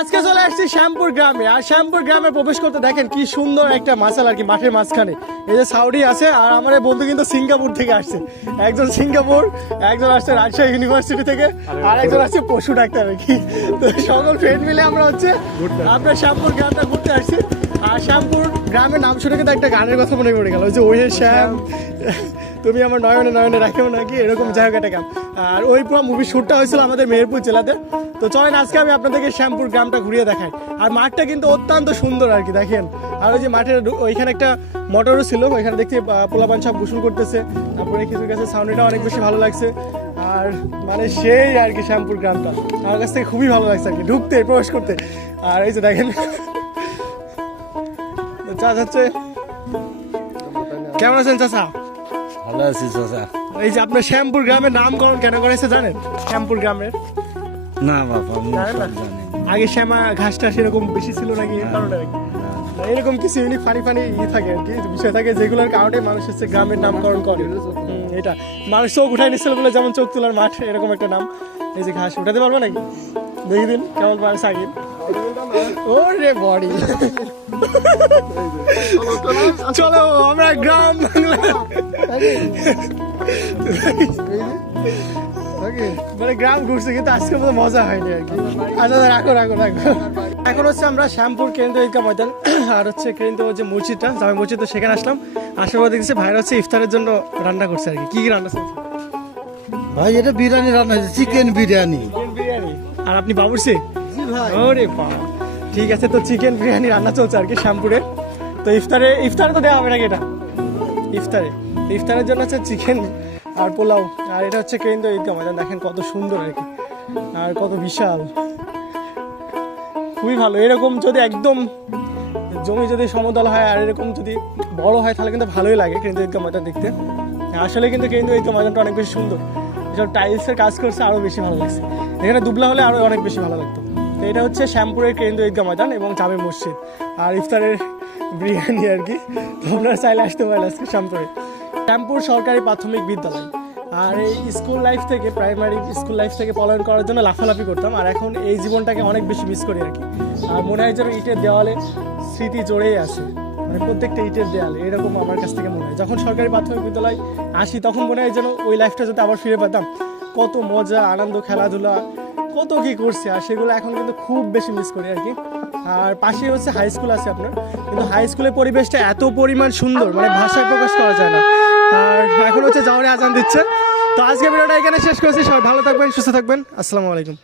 আজকে চলে আসছি শ্যামপুর গ্রামে। আর শ্যামপুর গ্রামে প্রবেশ করতে দেখেন কি সুন্দর একটা মাসাল আর কি মাঠের মাঝখানে। এই যে সাউডি আছে আর আমার এই বন্ধু কিন্তু সিঙ্গাপুর থেকে আসছে। একজন সিঙ্গাপুর, একজন আসছে রাজশাহী ইউনিভার্সিটি থেকে, আর একজন আসছে পশু ডাক্তার আর কি। তো সকল ফ্রেন্ড মিলে আমরা হচ্ছে আপনার শ্যামপুর গ্রামটা ঘুরতে আসছি। আর শ্যামপুর গ্রামের নাম শুনে কিন্তু একটা গানের কথা মনে পড়ে গেল, ওই যে ওই শ্যাম তুমি আমার নয়নে নয়নে রাখেও নাকি, এরকম যাই হোক একটা গান। আর ওই পুরো মুভি শ্যুটটা হয়েছিল আমাদের মেহেরপুর জেলাতে। তো চলেন আজকে আমি আপনাদেরকে শ্যামপুর গ্রামটা ঘুরিয়ে দেখাই। আর মাঠটা কিন্তু অত্যন্ত সুন্দর আর কি, দেখেন। আর ওই যে মাঠের ওইখানে একটা মোটরও ছিল, ওইখানে দেখছি পোলাপান সব গোসল করতেছে। তারপরে কিছু কাছে সাউন্ডটা অনেক বেশি ভালো লাগছে। আর মানে সেই আর কি শ্যামপুর গ্রামটা আমার কাছ থেকে খুবই ভালো লাগছে আর কি ঢুকতে, প্রবেশ করতে। আর এই যে দেখেন চাচা হচ্ছে, কেমন আছেন চাচা? ভালো আছি চাচা। এই যে আপনার শ্যামপুর গ্রামের নামকরণ কেন করেছে জানেন? শ্যামপুর গ্রামের না বাবা, আমি জানেন না? সব জানি না। আগে শ্যামা ঘাসটা সেরকম বেশি ছিল নাকি, এর কারণে নাকি? এরকম কিছু ইউনিক ফানি ফানি থাকে আর কি, বিষয় থাকে যেগুলোর কারণে মানুষ হচ্ছে গ্রামের নামকরণ করে। এটা মানুষ চোখ উঠাই নিচ্ছিল বলে, যেমন চোখ তোলার মাঠ, এরকম একটা নাম। এই যে ঘাস উঠাতে পারবো নাকি দেখি দিন কেমন পারে সাকিব। ওরে বডি চলো আমরা গ্রাম বাংলা মানে গ্রাম ঘুরছে, কিন্তু আজকে মতো মজা হয়নি আর কি। আচ্ছা রাখো রাখো রাখো। এখন হচ্ছে আমরা শ্যামপুর কেন্দ্র ঈদগাহ ময়দান আর হচ্ছে কেন্দ্র যে মসজিদটা, জামে মসজিদ, তো সেখানে আসলাম। আসার পর দেখছি ভাইরা হচ্ছে ইফতারের জন্য রান্না করছে আর কি। কি কি রান্না করছে ভাই? এটা বিরিয়ানি রান্না হয়েছে, চিকেন বিরিয়ানি। বিরিয়ানি। আর আপনি বাবুর্চি? ওরে বাবা, ঠিক আছে। তো চিকেন বিরিয়ানি রান্না চলছে আর কি শ্যামপুরে। তো ইফতারে তো দেওয়া হবে নাকি এটা? ইফতারের জন্য হচ্ছে চিকেন আর পোলাও। আর এটা হচ্ছে কেন্দ্র ঈদগাহ ময়দান, দেখেন কত সুন্দর আর কি, আর কত বিশাল, খুবই ভালো। এরকম যদি একদম জমি যদি সমতল হয় আর এরকম যদি বড় হয় তাহলে কিন্তু ভালোই লাগে কেন্দ্র ঈদগাহ ময়দান দেখতে। আসলে কিন্তু কেন্দ্র ঈদগাহ ময়দানটা অনেক বেশি সুন্দর। এসব টাইলসের কাজ করছে, আরও বেশি ভালো লাগছে। এখানে দুবলা হলে আরও অনেক বেশি ভালো লাগতো। তো এটা হচ্ছে শ্যামপুরের কেন্দ্র ঈদগাহ ময়দান এবং জামে মসজিদ। আর ইফতারের বিরিয়ানি আর কি, আপনারা চাইলে আসতে পারেন আজকে শ্যামপুরে। শ্যামপুর সরকারি প্রাথমিক বিদ্যালয়। আর এই স্কুল লাইফ থেকে, প্রাইমারি স্কুল লাইফ থেকে পলায়ন করার জন্য লাফালাফি করতাম। আর এখন এই জীবনটাকে অনেক বেশি মিস করি আর কি। আর মনে হয় যেন ইটের দেওয়ালে স্মৃতি জড়েই আছে, মানে প্রত্যেকটা ইটের দেয়ালে, এরকম আমার কাছ থেকে মনে হয়। যখন সরকারি প্রাথমিক বিদ্যালয় আসি তখন মনে হয় যেন ওই লাইফটা যদি আবার ফিরে পেতাম। কত মজা, আনন্দ, খেলাধুলা, কত কি করছে। আর সেগুলো এখন কিন্তু খুব বেশি মিস করি আর কি। আর পাশেই হচ্ছে হাই স্কুল আছে আপনার, কিন্তু হাই স্কুলের পরিবেশটা এত পরিমাণ সুন্দর, মানে ভাষায় প্রকাশ করা যায় না। আর এখন হচ্ছে জাওয়ারে আজান দিচ্ছে। তো আজকে ভিডিওটা এখানে শেষ করেছি। সবাই ভালো থাকবেন, সুস্থ থাকবেন। আসসালামু আলাইকুম।